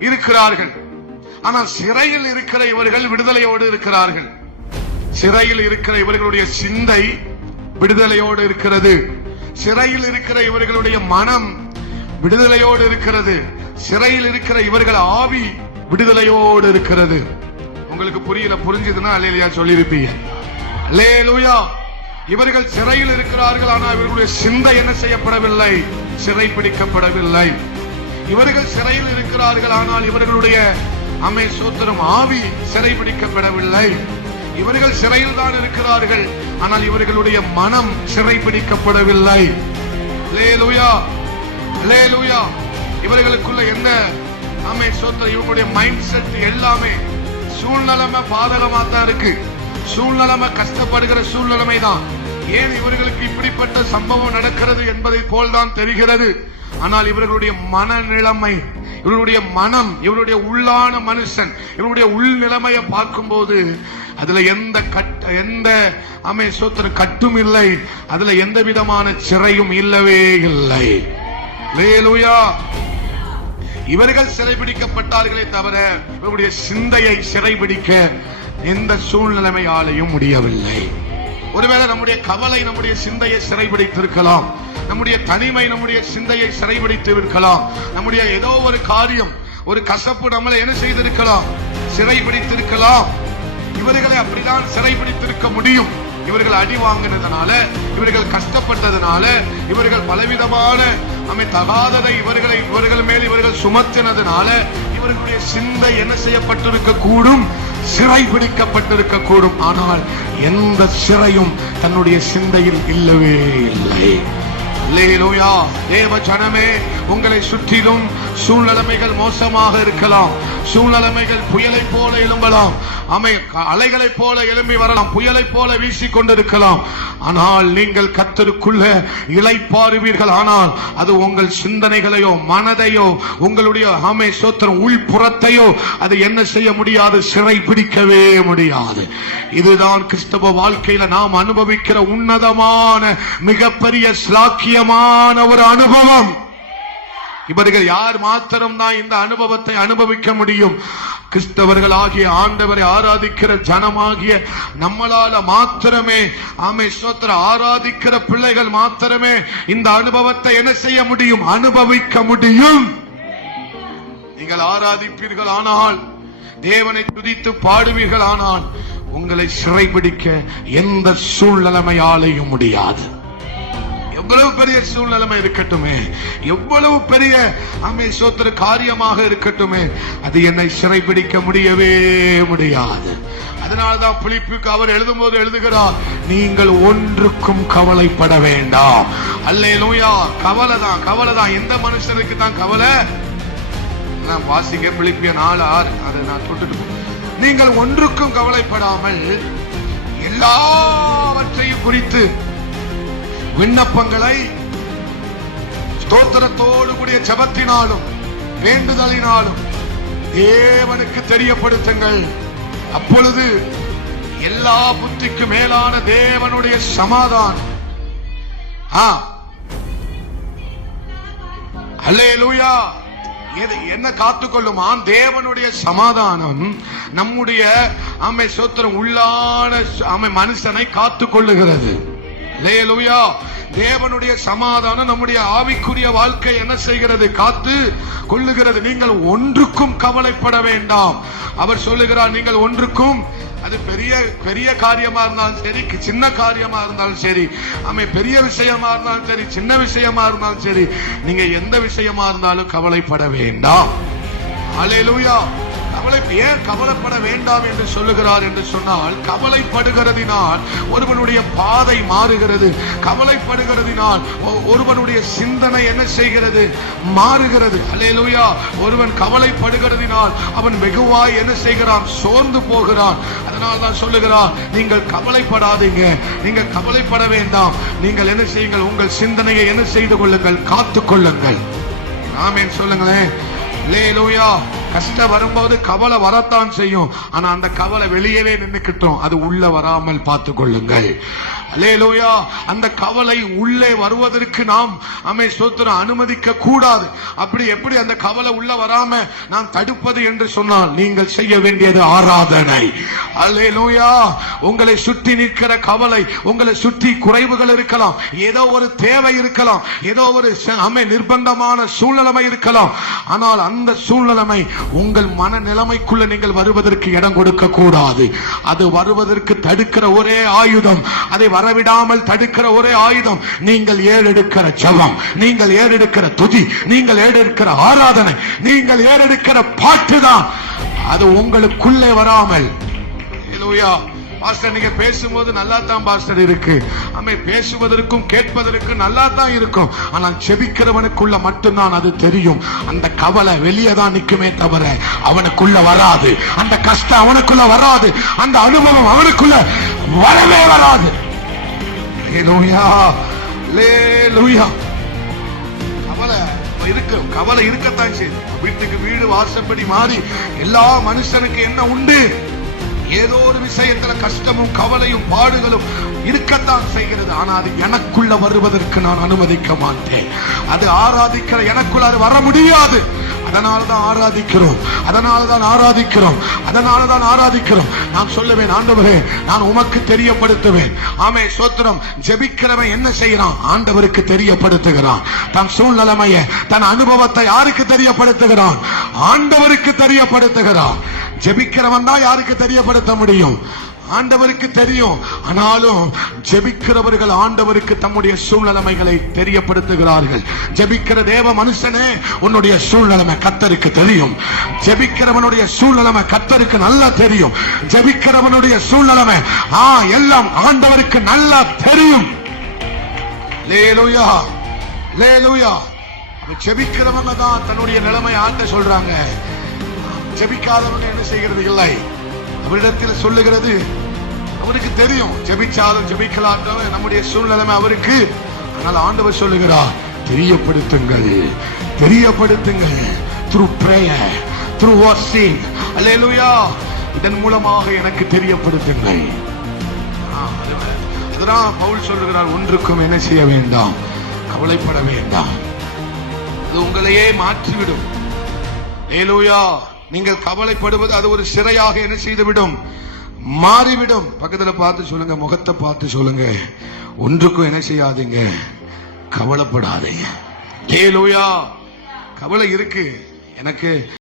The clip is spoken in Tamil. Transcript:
இருக்கிறார்கள். ஆனால் சிறையில் இருக்கிற இவர்கள் விடுதலையோடு இருக்கிறார்கள். சிறையில் இருக்கிற இவர்களுடைய சிந்தை விடுதலையோடு இருக்கிறது. சிறையில் இருக்கிற இவர்களுடைய மனம் விடுதலையோடு இருக்கிறது. சிறையில் இருக்கிற இவர்கள் ஆவி விடுதலையோடு இருக்கிறது. உங்களுக்கு புரியல புரிஞ்சதுன்னா அல்லையா சொல்லியிருப்பீங்க. அல்லேலூயா! இவர்கள் சிறையில் இருக்கிறார்கள் ஆனால் இவர்களுடைய சிந்தை என்ன செய்யப்படவில்லை? சிறை பிடிக்கப்படவில்லை இவர்கள் சிறையில் இருக்கிறார்கள் ஆனால் இவர்களுடைய அமை சோத்திரம் ஆவி சிறை பிடிக்கப்படவில்லை இவர்கள் சிறையில் தான் இருக்கிறார்கள் ஆனால் இவர்களுடைய மனம் சிறை பிடிக்கப்படவில்லை இவர்களுக்குள்ள என்ன? அம்மை சோத்திரம் இவங்களுடைய மைண்ட் செட் எல்லாமே சூழ்நிலைமை பாதகமா தான் இருக்கு. சூழ்நிலைமை கஷ்டப்படுகிற சூழ்நிலைமை தான் ஏன் இவர்களுக்கு இப்படிப்பட்ட சம்பவம் நடக்கிறது என்பதை போல்தான் தெரிகிறது. ஆனால் இவர்களுடைய மனநிலைமை இவருடைய மனம் இவருடைய உள்ளான மனுஷன் இவருடைய உள்நிலைமையை பார்க்கும் பார்க்கும்போது அதுல எந்த எந்த அமை சோத்திர கட்டும் இல்லை. அதுல எந்த விதமான சிறையும் இல்லவே இல்லை. இவர்கள் சிறைபிடிக்கப்பட்டார்களே தவிர இவருடைய சிந்தையை சிறைபிடிக்க எந்த சூழ்நிலைமையாலையும் முடியவில்லை. ஒருவேளை நம்முடைய கவலை நம்முடைய சிந்தையை சிறைபிடித்திருக்கலாம். நம்முடைய தனிமை நம்முடைய சிந்தையை சிறைபிடித்து இருக்கலாம் நம்முடைய ஏதோ ஒரு காரியம் ஒரு கசப்பு நம்மளை என்ன செய்திருக்கலாம்? சிறைபிடித்திருக்கலாம். இவர்களை அப்படிதான் சிறைபிடித்திருக்க முடியும். இவர்கள் அடி வாங்கினதுனால இவர்கள் கஷ்டப்பட்டதுனால இவர்கள் பலவிதமான அமை தகாததை இவர்களை இவர்கள் மேல் இவர்கள் சுமத்தினதுனால இவர்களுடைய சிந்தை என்ன செய்யப்பட்டிருக்க கூடும்? சிறை பிடிக்கப்பட்டிருக்க கூடும் ஆனால் எந்த சிறையும் தன்னுடைய சிந்தையில் இல்லவே இல்லை. தேவ ஜனமே உங்களை சுற்றிலும் சூழ்நிலைமைகள் மோசமாக இருக்கலாம். சூழ்நிலைமைகள் புயலை போல எழும்பலாம். அமை அலைகளை போல எழும்பி வரலாம். புயலைப் போல வீசிக்கொண்டிருக்கலாம் ஆனால் நீங்கள் கத்தருக்குள்ள இழைப்பாருவீர்கள் ஆனால் அது உங்கள் சிந்தனைகளையோ மனதையோ உங்களுடைய ஆமை சோத்திரம் உள்புறத்தையோ அது என்ன செய்ய முடியாது? சிறை பிடிக்கவே முடியாது. இதுதான் கிறிஸ்தவ வாழ்க்கையில நாம் அனுபவிக்கிற உன்னதமான மிகப்பெரிய அதிசயமான ஒரு அனுபவம். இவர்கள் யார் மாத்திரம் தான் இந்த அனுபவத்தை அனுபவிக்க முடியும்? கிறிஸ்தவர்கள் ஆகிய ஆண்டவரை ஆராதிக்கிற ஜனமாகிய நம்மளால மாத்திரமே ஆமை ஆராதிக்கிற பிள்ளைகள் மாத்திரமே இந்த அனுபவத்தை என்ன செய்ய முடியும்? அனுபவிக்க முடியும். நீங்கள் ஆராதிப்பீர்கள் ஆனால் தேவனை துதித்து பாடுவீர்கள் ஆனால் உங்களை சிறைபிடிக்க எந்த சூழ்நிலைமையாலையும் முடியாது. எவ்வளவு பெரிய சூழ்நிலைமை இருக்கட்டுமே. எவ்வளவு பெரிய அமை சோத்திர காரியமாக இருக்கட்டுமே. அது என்னை சிறைபிடிக்க முடியவே முடியாது. அதனாலதான் பிலிப்புக்கு அவர் எழுதும்போது எழுதுகிறார் நீங்கள் ஒன்றுக்கும் கவலைப்பட வேண்டாம். அல்லே லூயா கவலை தான் கவலை தான். எந்த மனுஷனுக்கு தான் கவலை? நான் வாசிக்க பிலிப்பிய நாலு ஆறு அதை நான் தொட்டுட்டு நீங்கள் ஒன்றுக்கும் கவலைப்படாமல் எல்லாவற்றையும் குறித்து விண்ணப்பங்களை ஸ்தோத்திரத்தோடு கூடிய ஜபத்தினாலும் வேண்டுதலினாலும் தேவனுக்கு தெரியப்படுத்துங்கள். அப்பொழுது எல்லா புத்திக்கு மேலான தேவனுடைய சமாதானம். ஆ. அல்லேலூயா. எது என்ன காத்துக்கொள்ளுமா? தேவனுடைய சமாதானம் நம்முடைய ஆமை சோத்திரம் உள்ளான ஆமை மனுஷனை காத்துக்கொள்ளுகிறது. தேவனுடைய சமாதானம் நம்முடைய ஆவிக்குரிய வாழ்க்கை என்ன செய்கிறது? காத்து கொள்ளுகிறது. நீங்கள் ஒன்றுக்கும் கவலைப்பட வேண்டாம். அவர் சொல்லுகிறார் நீங்கள் ஒன்றுக்கும் அது பெரிய பெரிய காரியமா இருந்தாலும் சரி சின்ன காரியமா இருந்தாலும் சரி ஆமை பெரிய விஷயமா இருந்தாலும் சரி சின்ன விஷயமா இருந்தாலும் சரி நீங்க எந்த விஷயமா இருந்தாலும் கவலைப்பட வேண்டாம். அலையலூயா கவலை ஏன் கவலைப்பட வேண்டாம் என்று சொல்லுகிறார் என்று சொன்னால் கவலைப்படுகிறதினால் ஒருவனுடைய பாதை மாறுகிறது. கவலைப்படுகிறதினால் ஒ- ஒருவனுடைய சிந்தனை என்ன செய்கிறது? மாறுகிறது. அல்லேலூயா! ஒருவன் கவலைப்படுகிறதினால் அவன் வெகுவாய் என்ன செய்கிறான்? சோர்ந்து போகிறான். அதனால் தான் சொல்லுகிறார் நீங்கள் கவலைப்படாதீங்க. நீங்கள் கவலைப்பட வேண்டாம். நீங்கள் என்ன செய்யுங்கள்? உங்கள் சிந்தனையை என்ன செய்து கொள்ளுங்கள்? காத்துக்கொள்ளுங்கள் கொள்ளுங்கள். ஆமென் சொல்லுங்களேன்? லேலூயா கஷ்டம் வரும்போது கவலை வரத்தான் செய்யும். ஆனா அந்த கவலை வெளியவே நின்னுக்கிட்டோம். அது உள்ள வராமல் பார்த்து கொள்ளுங்கள் அல்லேலூயா. அந்த கவலை உள்ளே வருவதற்கு நாம் அமை சோத்திரம் அனுமதிக்க கூடாது. அப்படி எப்படி அந்த கவலை உள்ள வராம நான் தடுப்பது என்று சொன்னால் நீங்கள் செய்ய வேண்டியது ஆராதனை. அல்லேலூயா. உங்களை சுற்றி நிற்கிற கவலை உங்களை சுற்றி குறைவுகள் இருக்கலாம். ஏதோ ஒரு தேவை இருக்கலாம். ஏதோ ஒரு அமை நிர்பந்தமான சூழ்நிலைமை இருக்கலாம். ஆனால் அந்த சூழ்நிலைமை உங்கள் மன நிலைமைக்குள்ள நீங்கள் வருவதற்கு இடம் கொடுக்க கூடாது அது வருவதற்கு தடுக்கிற ஒரே ஆயுதம். அதை வரவிடாமல் தடுக்கிற ஒரே ஆயுதம். நீங்கள் ஏறெடுக்கிற ஜபம் நீங்கள் ஏறெடுக்கிற துதி நீங்கள் ஏறெடுக்கிற ஆராதனை நீங்கள் ஏறெடுக்கிற பாட்டு தான். அது உங்களுக்குள்ளே வராமல். ஹalleluya. பாஸ்டர் நீங்க பேசும்போது நல்லா தான் பாஸ்டர் இருக்கு. அம்மை பேசுவதற்கும் கேட்பதற்கும் நல்லா தான் இருக்கும். ஆனால் செபிக்கிறவனுக்குள்ள மட்டும்தான் அது தெரியும். அந்த கவலை வெளியே தான் நிற்குமே தவிர அவனுக்குள்ள வராது. அந்த கஷ்டம் அவனுக்குள்ள வராது. அந்த அனுபவம் அவனுக்குள்ள வரவே வராது. கவலை இருக்கு கவலை இருக்கத்தான் செய்யுது. வீட்டுக்கு வீடு வாசப்படி மாறி எல்லா மனுஷனுக்கு என்ன உண்டு? ஏதோ ஒரு விஷயத்துல கஷ்டமும் கவலையும் பாடுகளும் இருக்கத்தான் செய்கிறது. ஆனா அது எனக்குள்ள வருவதற்கு நான் அனுமதிக்க மாட்டேன். அது ஆராதிக்கிற எனக்குள்ள அது வர முடியாது. அதனாலதான் ஆராதிக்கிறோம். அதனாலதான் ஆராதிக்கிறோம். அதனாலதான் ஆராதிக்கிறோம். நான் சொல்லுவேன் ஆண்டவரே நான் உமக்கு தெரியப்படுத்துவேன். ஆமே சோத்திரம். ஜெபிக்கிறவன் என்ன செய்யறான்? ஆண்டவருக்கு தெரியப்படுத்துகிறான். தன் சூழ்நிலைமையை தன் அனுபவத்தை யாருக்கு தெரியப்படுத்துகிறான்? ஆண்டவருக்கு தெரியப்படுத்துகிறான். ஜெபிக்கிறவன் தான் யாருக்கு தெரியப்படுத்த முடியும்? ஆண்டவருக்கு தெரியும். ஆனாலும் ஜெபிக்கிறவர்கள் ஆண்டவருக்கு தம்முடைய சூழ்நிலைமைகளை தெரியப்படுத்துகிறார்கள். ஜெபிக்கிற தேவ மனுஷனே உன்னுடைய சூழ்நிலைமை கத்தருக்கு தெரியும். ஜெபிக்கிறவனுடைய சூழ்நிலைமை கத்தருக்கு நல்லா தெரியும். ஜெபிக்கிறவனுடைய சூழ்நிலைமை ஆ எல்லாம் ஆண்டவருக்கு நல்லா தெரியும். லேலுயா லேலுயா. ஜெபிக்கிறவங்க தான் தன்னுடைய நிலைமை ஆண்ட சொல்றாங்க. ஜெபிக்காதவங்க என்ன செய்கிறது இல்லை? அவரிடத்தில் சொல்லுகிறது அவருக்கு தெரியும் ஜெபிச்சாலும் ஜெபிக்கலாட்டும் நம்முடைய சூழ்நிலைமை அவருக்கு. ஆனால் ஆண்டவர் சொல்லுகிறார் தெரியப்படுத்துங்கள் தெரியப்படுத்துங்கள். த்ரூ பிரேயர் த்ரூ வாட்சிங் அல்லேலூயா இதன் மூலமாக எனக்கு தெரியப்படுத்துங்கள். அதுதான் பவுல் சொல்லுகிறார் ஒன்றுக்கும் என்ன செய்ய வேண்டாம் கவலைப்பட வேண்டாம். அது உங்களையே மாற்றிவிடும். ஏலூயா நீங்கள் கவலைப்படுவது அது ஒரு சிறையாக என்ன செய்துவிடும்? மாறிவிடும். பக்கத்துல பார்த்து சொல்லுங்க முகத்தை பார்த்து சொல்லுங்க. ஒன்றுக்கும் என்ன செய்யாதீங்க. கவலைப்படாதீங்க. ஏலூயா கவலை இருக்கு. எனக்கு